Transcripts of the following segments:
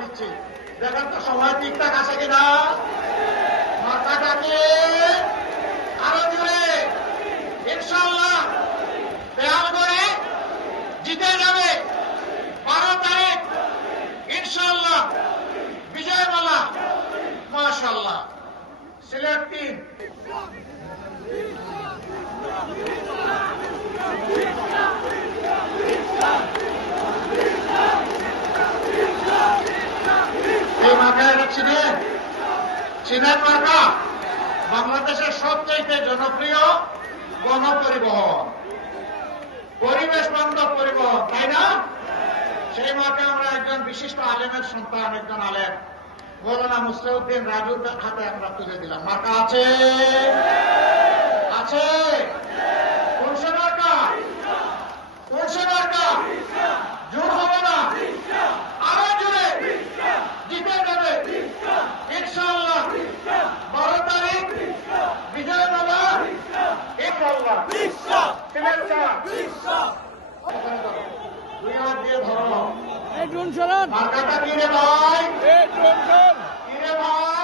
দিচ্ছি। দেখেন তো সবাই ঠিকঠাক আছে কিনা? মাথাটাকে আপনারা যে চীনের। মার্কা বাংলাদেশের সবচেয়ে জনপ্রিয় গণপরিবহন। পরিবেশ বান্ধব পরিবহন, তাই না? সেই মতে আমরা একজন বিশিষ্ট আলেমের সন্তান, একজন আলেম। বলোনা মুসলিউদ্দিন রাজুর হাতে আমরা তুলে দিলাম। মাকা আছে? আছে। ড্রোন সরান মার্কাটা কিনে ভাই ড্রোন সরান কিনে ভাই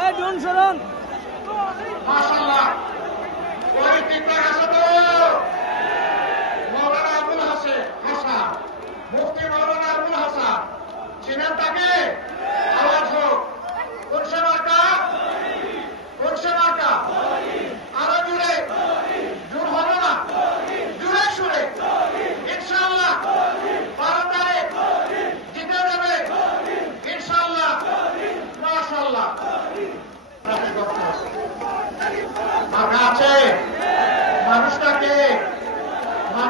এই জুন সরণ মাশাআল্লাহ। ওই টিমটা